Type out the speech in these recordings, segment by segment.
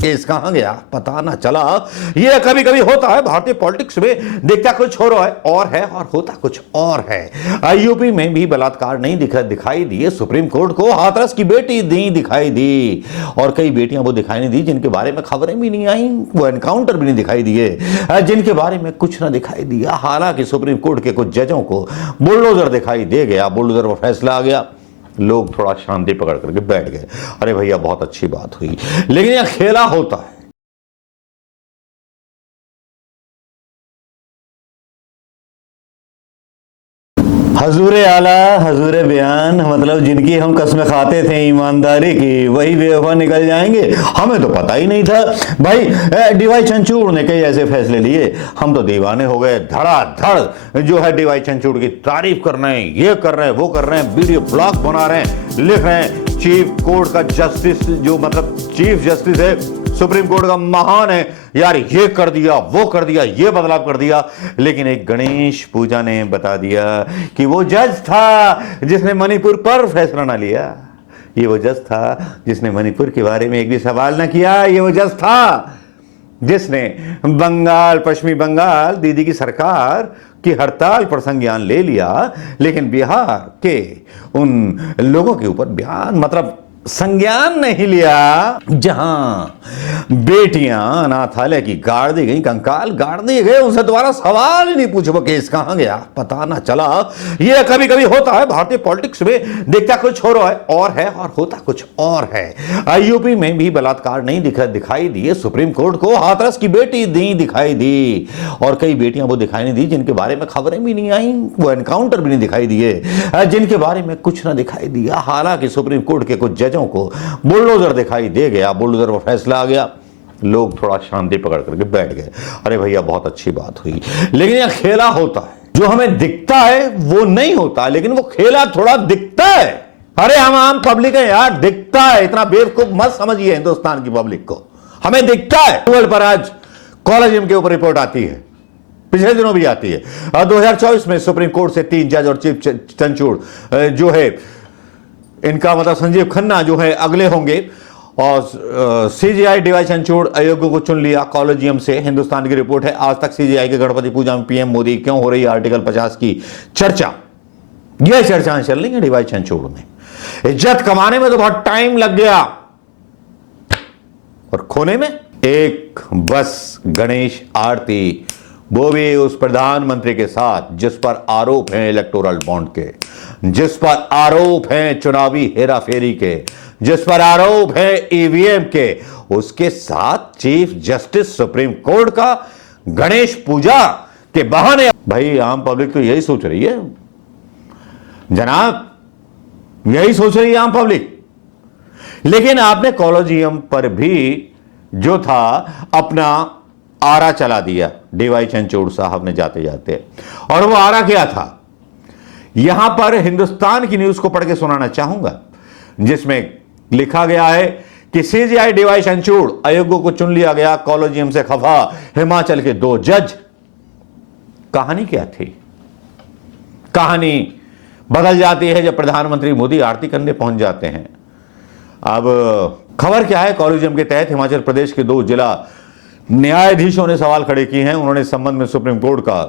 Case कहां गया पता ना चला। ये कभी कभी होता है भारतीय पॉलिटिक्स में, देखता कुछ हो रहा है और होता कुछ और है। यूपी में भी बलात्कार नहीं दिखाई दिए सुप्रीम कोर्ट को, हाथरस की बेटी नहीं दिखाई दी, और कई बेटियां वो दिखाई नहीं दी जिनके बारे में खबरें भी नहीं आई, वो एनकाउंटर भी नहीं दिखाई दिए, जिनके बारे में कुछ ना दिखाई दिया। हालांकि सुप्रीम कोर्ट के कुछ जजों को बुलडोजर दिखाई दे गया, बुलडोजर पर फैसला आ गया, लोग थोड़ा शांति पकड़ करके बैठ गए। अरे भैया बहुत अच्छी बात हुई, लेकिन यह खेला होता है। हजूरे आला हजूरे बयान, मतलब जिनकी हम कसमें खाते थे ईमानदारी की, वही बेवफा निकल जाएंगे। हमें तो पता ही नहीं था भाई। डीवाई चंद्रचूड़ ने कई ऐसे फैसले लिए, हम तो दीवाने हो गए, धड़ाधड़ जो है डीवाई चंद्रचूड़ की तारीफ कर रहे हैं, ये कर रहे हैं, वो कर रहे हैं, वीडियो ब्लॉग बना रहे हैं, लिख रहे हैं चीफ कोर्ट का जस्टिस, जो मतलब चीफ जस्टिस है सुप्रीम कोर्ट का, महान है यार, ये कर दिया, वो कर दिया, ये बदलाव कर दिया। लेकिन एक गणेश पूजा ने बता दिया कि वो जज था जिसने मणिपुर पर फैसला ना लिया, ये वो जज था जिसने मणिपुर के बारे में एक भी सवाल ना किया, ये वो जज था जिसने पश्चिमी बंगाल दीदी की सरकार की हड़ताल पर संज्ञान ले लिया, लेकिन बिहार के उन लोगों के ऊपर बयान मतलब संज्ञान नहीं लिया जहां बेटियां अनाथालय की गाड़ दी गई, कंकाल गाड़ दिए गए, उनसे दोबारा सवाल ही नहीं पूछे वो केस कहां गया पता ना चला। ये कभी कभी होता है भारतीय पॉलिटिक्स में, देखता कुछ हो रहा है और होता कुछ और है। यूपी में भी बलात्कार नहीं दिखाई दिए सुप्रीम कोर्ट को, हाथरस की बेटी नहीं दिखाई दी, और कई बेटियां वो दिखाई नहीं दी जिनके बारे में खबरें भी नहीं आई, वो एनकाउंटर भी नहीं दिखाई दिए, जिनके बारे में कुछ ना दिखाई दिया। हालांकि सुप्रीम कोर्ट के कुछ जजों को बुलडोजर दिखाई दे गया, बुलडोजर पर फैसला आ गया, लोग थोड़ा शांति पकड़ करके बैठ गए। अरे भैया बहुत अच्छी बात हुई, लेकिन यह खेला होता है, जो हमें दिखता है वो नहीं होता, लेकिन वो खेला थोड़ा दिखता है। अरे हम आम पब्लिक है यार, दिखता है, इतना बेवकूफ मत समझिए हिंदुस्तान की पब्लिक को, हमें दिखता है। वर्ल्ड पर आज कॉलेजियम के ऊपर रिपोर्ट आती है, पिछले दिनों भी आती है। 2024 में सुप्रीम कोर्ट से 3 जज और चीफ चंद्रचूड़ जो है, इनका मतलब संजीव खन्ना जो है अगले होंगे, और सीजीआई डीवाई चंद्रचूड़ अयोग्य को चुन लिया कॉलेजियम से। हिंदुस्तान की रिपोर्ट है, आज तक सीजीआई के गणपति पूजा में पीएम मोदी क्यों हो रही है आर्टिकल 50 की चर्चा, यह चर्चाएं चल रही है डीवाई चंद्रचूड़ में। इज्जत कमाने में तो बहुत टाइम लग गया, और खोने में एक बस गणेश आरती, वो भी उस प्रधानमंत्री के साथ जिस पर आरोप है इलेक्टोरल बॉन्ड के, जिस पर आरोप है चुनावी हेराफेरी के, जिस पर आरोप है ईवीएम के, उसके साथ चीफ जस्टिस सुप्रीम कोर्ट का गणेश पूजा के बहाने। भाई आम पब्लिक तो यही सोच रही है जनाब, यही सोच रही है आम पब्लिक। लेकिन आपने कॉलेजियम पर भी जो था अपना आरा चला दिया डीवाई चंद्रचूड़ साहब ने जाते जाते, और वो आरा क्या था, यहां पर हिंदुस्तान की न्यूज को पढ़ के सुनाना चाहूंगा, जिसमें लिखा गया है कि सीजीआई डीवाई चंद्रचूड़ अयोग्य को चुन लिया गया, कॉलेजियम से खफा हिमाचल के 2 जज। कहानी क्या थी? कहानी बदल जाती है जब प्रधानमंत्री मोदी आरती करने पहुंच जाते हैं। अब खबर क्या है, कॉलेजियम के तहत हिमाचल प्रदेश के 2 जिला न्यायाधीशों ने सवाल खड़े किए हैं। उन्होंने इस संबंध में सुप्रीम कोर्ट का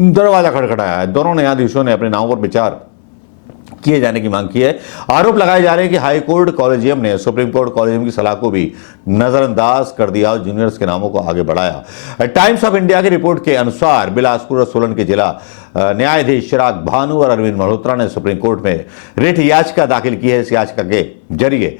दरवाजा खटखटाया है। दोनों न्यायाधीशों ने अपने नामों पर विचार किए जाने की मांग की है। आरोप लगाए जा रहे हैं कि हाई कोर्ट कॉलेजियम ने सुप्रीम कोर्ट कॉलेजियम की सलाह को भी नजरअंदाज कर दिया और जूनियर्स के नामों को आगे बढ़ाया। टाइम्स ऑफ इंडिया की रिपोर्ट के अनुसार बिलासपुर और सोलन के जिला न्यायाधीश चिराग भानु और अरविंद मल्होत्रा ने सुप्रीम कोर्ट में रिट याचिका दाखिल की है। इस याचिका के जरिए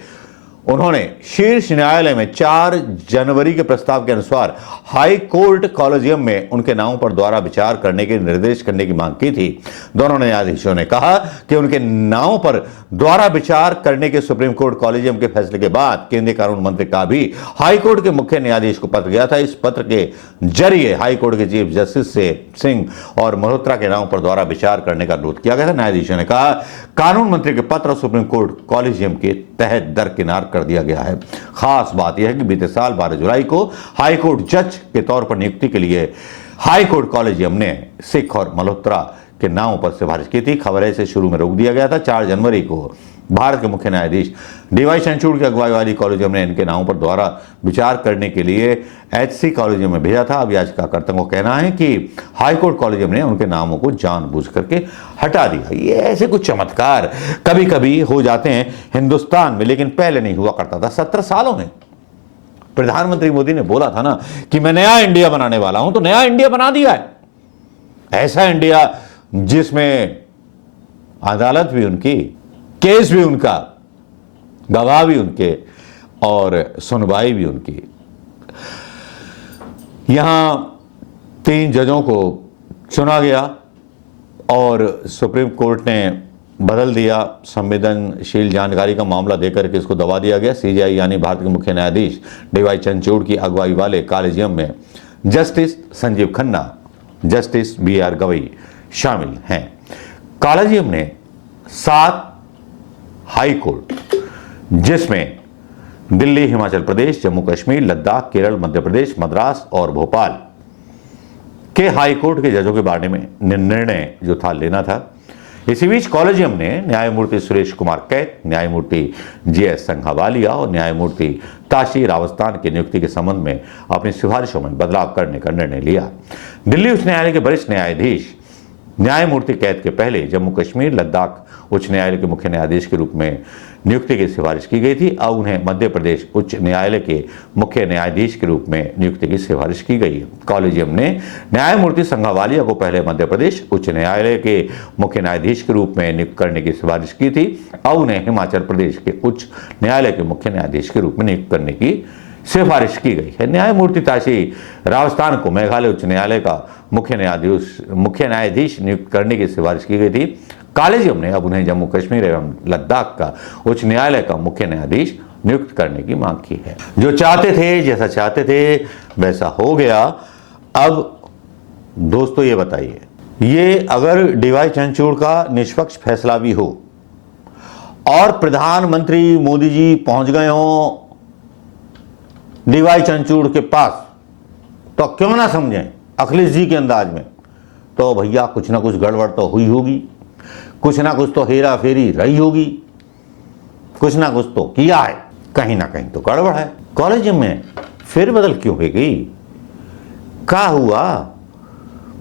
उन्होंने शीर्ष न्यायालय में 4 जनवरी के प्रस्ताव के अनुसार हाई कोर्ट कॉलेजियम में उनके नामों पर दोबारा विचार करने के निर्देश करने की मांग की थी। दोनों न्यायाधीशों ने कहा कि उनके नामों पर दोबारा विचार करने के सुप्रीम कोर्ट कॉलेजियम के फैसले के बाद केंद्रीय कानून मंत्री का भी हाई कोर्ट के मुख्य न्यायाधीश को पत्र गया था। इस पत्र के जरिए हाई कोर्ट के चीफ जस्टिस से सिंह और मल्होत्रा के नामों पर दोबारा विचार करने का अनुरोध किया गया था। न्यायाधीशों ने कहा कानून मंत्री के पत्र सुप्रीम कोर्ट कॉलेजियम के तहत दरकिनार कर दिया गया है। खास बात यह है कि बीते साल 12 जुलाई को हाई कोर्ट जज के तौर पर नियुक्ति के लिए हाई कोर्ट कॉलेजियम ने सिख और मल्होत्रा के नामों पर सिफारिश की थी। खबर है इसे शुरू में रोक दिया गया था। 4 जनवरी को भारत के मुख्य न्यायाधीश डीवाई चंद्रचूड़ की अगुवाई वाली कॉलेजियम ने इनके नामों पर दोबारा विचार करने के लिए एचसी कॉलेजियम में भेजा था। अब याचिकाकर्ताओं को कहना है कि हाईकोर्ट कॉलेजियम ने उनके नामों को जानबूझ करके हटा दिया। ये ऐसे कुछ चमत्कार कभी कभी हो जाते हैं हिंदुस्तान में, लेकिन पहले नहीं हुआ करता था। 17 सालों में प्रधानमंत्री मोदी ने बोला था ना कि मैं नया इंडिया बनाने वाला हूं, तो नया इंडिया बना दिया है। ऐसा इंडिया जिसमें अदालत भी उनकी, केस भी उनका, गवाह भी उनके और सुनवाई भी उनकी। यहां 3 जजों को चुना गया और सुप्रीम कोर्ट ने बदल दिया। संवेदनशील जानकारी का मामला देकर के इसको दबा दिया गया। सीजेआई यानी भारत के मुख्य न्यायाधीश डीवाई चंद्रचूड़ की अगुवाई वाले कॉलेजियम में justice Sanjeev Khanna, justice BR Gavai शामिल हैं। कॉलेजियम ने 7 हाई कोर्ट, जिसमें दिल्ली, हिमाचल प्रदेश, जम्मू कश्मीर, लद्दाख, केरल, मध्य प्रदेश, मद्रास और भोपाल के हाई कोर्ट के जजों के बारे में निर्णय जो था लेना था। इसी बीच कॉलेजियम ने न्यायमूर्ति सुरेश कुमार कैत, न्यायमूर्ति जीएस संघावालिया और न्यायमूर्ति ताशी रावस्तान की नियुक्ति के संबंध में अपनी सिफारिशों में बदलाव करने का निर्णय लिया। दिल्ली उच्च न्यायालय के वरिष्ठ न्यायाधीश न्यायमूर्ति कैत के पहले जम्मू कश्मीर, लद्दाख उच्च न्यायालय के मुख्य न्यायाधीश के रूप में नियुक्ति की सिफारिश की गई थी। अब उन्हें मध्य प्रदेश उच्च न्यायालय के मुख्य न्यायाधीश के रूप में नियुक्ति की सिफारिश की गई है। कॉलेजियम ने न्यायमूर्ति संघावालिया को पहले मध्य प्रदेश उच्च न्यायालय के मुख्य न्यायाधीश के रूप में नियुक्त करने की सिफारिश की थी। अब उन्हें हिमाचल प्रदेश के उच्च न्यायालय के मुख्य न्यायाधीश के रूप में नियुक्त करने की सिफारिश की गई है। न्यायमूर्ति ताशी रावस्तान को मेघालय उच्च न्यायालय का मुख्य न्यायाधीश नियुक्त करने की सिफारिश की गई थी। कॉलेजियम ने अब उन्हें जम्मू कश्मीर एवं लद्दाख का उच्च न्यायालय का मुख्य न्यायाधीश नियुक्त करने की मांग की है। जो चाहते थे, जैसा चाहते थे वैसा हो गया। अब दोस्तों ये बताइए, ये अगर डीवाई चंद्रचूड़ का निष्पक्ष फैसला भी हो और प्रधानमंत्री मोदी जी पहुंच गए हों डीवाई चंद्रचूड़ के पास, तो क्यों ना समझें अखिलेश जी के अंदाज में, तो भैया कुछ ना कुछ गड़बड़ तो हुई होगी, कुछ ना कुछ तो हेरा फेरी रही होगी, कुछ ना कुछ तो किया है, कहीं ना कहीं तो गड़बड़ है। कॉलेजियम में फिर बदल क्यों हो गई? क्या हुआ?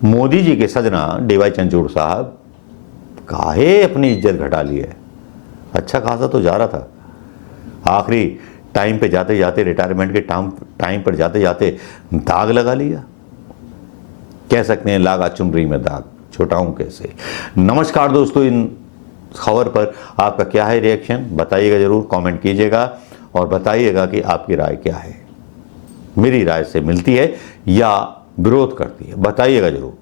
मोदी जी के सजना डीवाई चंद्रचूड़ साहब काहे अपनी इज्जत घटा ली है? अच्छा खासा तो जा रहा था, आखिरी टाइम पे जाते जाते, रिटायरमेंट के टाइम पर जाते जाते दाग लगा लिया। कह सकते हैं लागा चुनरी में दाग, छुटाऊं कैसे। नमस्कार दोस्तों, इन खबर पर आपका क्या है रिएक्शन, बताइएगा जरूर, कमेंट कीजिएगा और बताइएगा कि आपकी राय क्या है। मेरी राय से मिलती है या विरोध करती है, बताइएगा जरूर।